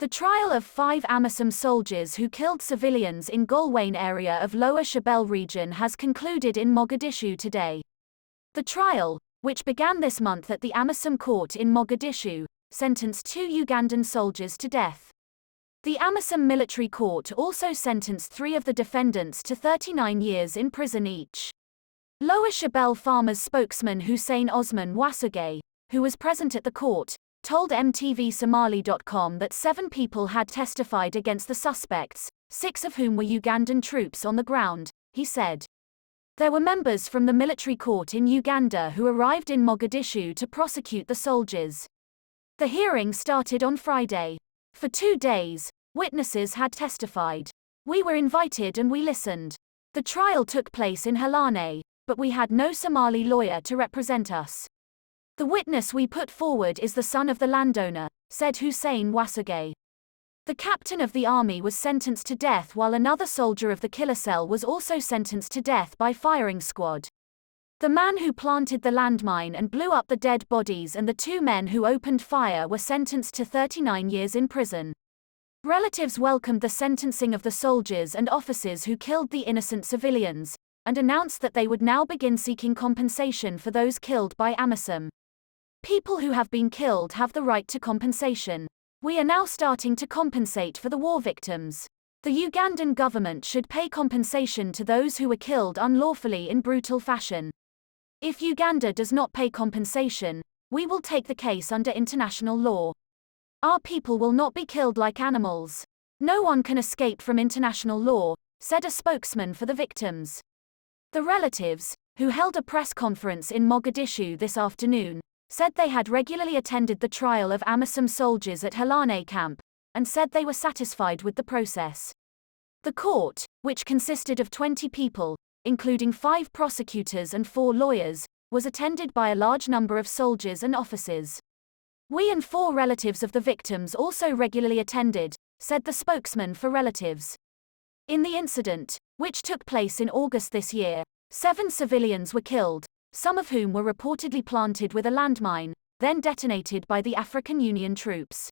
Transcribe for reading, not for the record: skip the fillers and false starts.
The trial of 5 AMISOM soldiers who killed civilians in Golwayn area of Lower Shabelle region has concluded in Mogadishu today. The trial, which began this month at the AMISOM Court in Mogadishu, sentenced 2 Ugandan soldiers to death. The AMISOM military court also sentenced 3 of the defendants to 39 years in prison each. Lower Shabelle Farmers spokesman Hussein Osman Wasuge, who was present at the court, told mtvsomali.com that 7 people had testified against the suspects, 6 of whom were Ugandan troops on the ground, he said. There were members from the military court in Uganda who arrived in Mogadishu to prosecute the soldiers. The hearing started on Friday. For 2 days, witnesses had testified. We were invited and we listened. The trial took place in Halane, but we had no Somali lawyer to represent us. The witness we put forward is the son of the landowner, said Hussein Wasuge. The captain of the army was sentenced to death while another soldier of the killer cell was also sentenced to death by firing squad. The man who planted the landmine and blew up the dead bodies and the 2 men who opened fire were sentenced to 39 years in prison. Relatives welcomed the sentencing of the soldiers and officers who killed the innocent civilians, and announced that they would now begin seeking compensation for those killed by AMISOM. People who have been killed have the right to compensation. We are now starting to compensate for the war victims. The Ugandan government should pay compensation to those who were killed unlawfully in brutal fashion. If Uganda does not pay compensation, we will take the case under international law. Our people will not be killed like animals. No one can escape from international law, said a spokesman for the victims. The relatives, who held a press conference in Mogadishu this afternoon, said they had regularly attended the trial of AMISOM soldiers at Halane camp, and said they were satisfied with the process. The court, which consisted of 20 people, including 5 prosecutors and 4 lawyers, was attended by a large number of soldiers and officers. We and 4 relatives of the victims also regularly attended, said the spokesman for relatives. In the incident, which took place in August this year, 7 civilians were killed, some of whom were reportedly planted with a landmine, then detonated by the African Union troops.